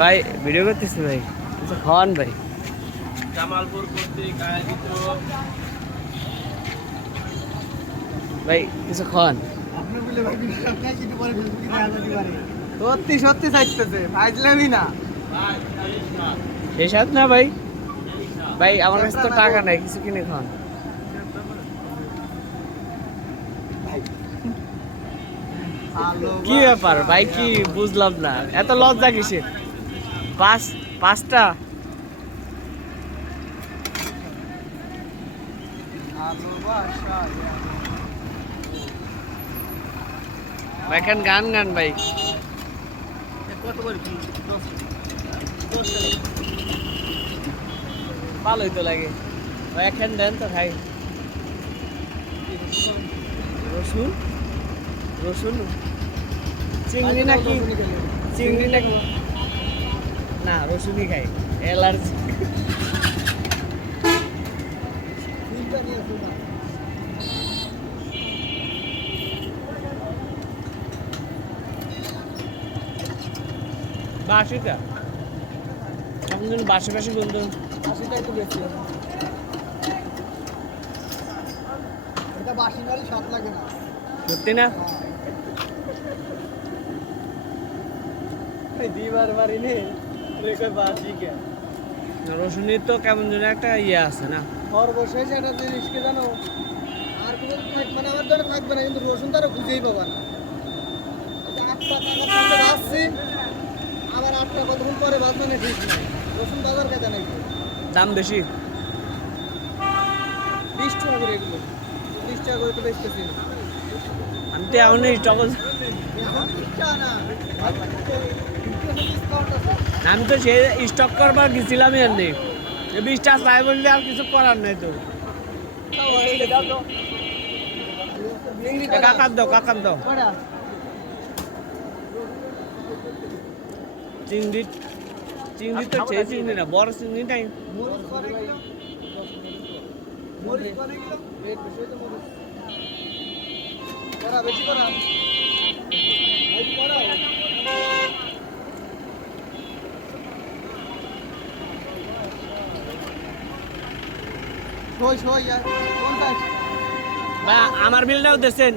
ভাই ভিডিও করতেছি ভাই। কিছু খাওয়ান ভাই। জামালপুর কর্তৃক আয়োজিত ভাই কিছু খাওয়ান। সত্যি সত্যি চাইতেছে। ভাজলামই না। সেই না ভাই? ভাই আমার কাছে তো টাকা নাই কিছু কিনে খাওয়ান। কি ব্যাপার? ভাই কি বুঝলাম না। এত লজ্জা কিসের? পাঁচ, পাঁচটা। ভাই এখন গান গান ভাই। ভালোই তো লাগে। ভাই এখন দেন তো খাই রসুন? রসুন? চিংড়ি নাকি? চিংড়ি নাকি? না রসুনই খাই অ্যালার্জি। বাসিটা? যেন বাসে বাসে বন্ধু। আশিটাই তো বেশি। এটা বাসি গাড়ি স্বাদ লাগে না। সত্যি না? দিবার বাড়ি নেই রসুনের তো কেমন যেন একটা ইয়ে আছে না সর্বশেষ একটা জিনিস কি জানো আর কোনো মানে আমার জন্য থাকবে না কিন্তু রসুন তারা খুঁজেই পাবা না আটটা টাকা সামনে ভাজছি আবার আটটা কতক্ষণ পরে ভাজবে না ঠিক রসুন বাজার কাজে নাকি দাম বেশি বিশ টাকা করে এগুলো বিশ টাকা করে তো বেচতেছি না আমি তো এখন না আমি তো সে স্টক করবার গেছিলাম এমনি যে বিশটা চাই বললে আর কিছু করার নাই তো কাকার দাও কাকার দাও চিংড়ি চিংড়ি তো সেই চিংড়ি না বড় চিংড়ি নাই। করা, বেশি করা। বেশি করা। সই, সই, আর পঞ্চাশ। বা আমার বিলটাও দিয়েছেন।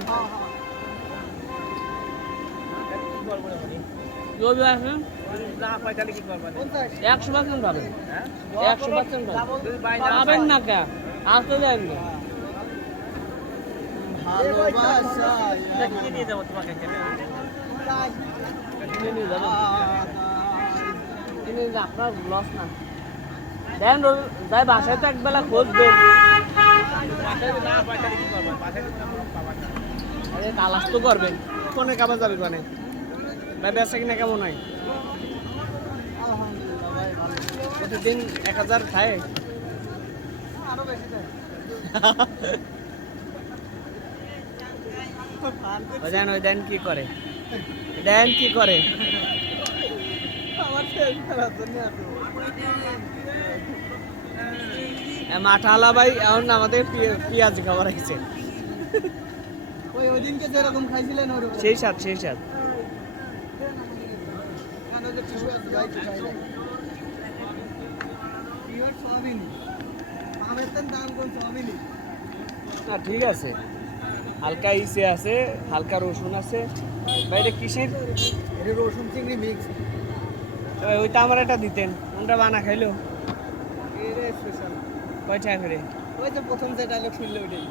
হ্যাঁ, হ্যাঁ। একশো পার্সেন্ট পাবেন। একশো পার্সেন্ট পাবেন। না কে আসতে দেন না। নিয়ে যাব তোমাকে কিনে নিয়ে যাব। কিনে আপনার লস না। দেন যাই বাসায় তো একবেলা খুঁজবেন আরে তালাশ তো করবেন। কোনে কাবা যাবে কোনে ভাই বেচা কিনা কেমন হয়। প্রতিদিন এক হাজার খায়। আরও বেশি দেন ওই দেন কি করে? দেন কি করে? আমার জন্য মাঠালা ভাই এখন আমাদের পেঁয়াজ খাবার হয়েছে ওই ওই দিনকে যেরকম খাইছিলেন ওরকম। সেই সাত সেই সয়াবিনই। না ঠিক আছে। হালকা ইসে আছে হালকা রসুন আছে। বাইরে কিসের? রসুন চিংড়ি মিক্স। ওইটা আমার একটা দিতেন। কোনটা বানা খাইলো? স্পেশাল কয় টাকা করে ওই যে প্রথম যে ডায়লগ শুনলে ওইটাই।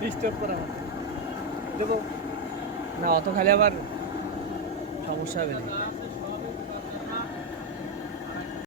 ডিস্টার্ব করা দেবো। না অত খালি আবার সমস্যা হবে না।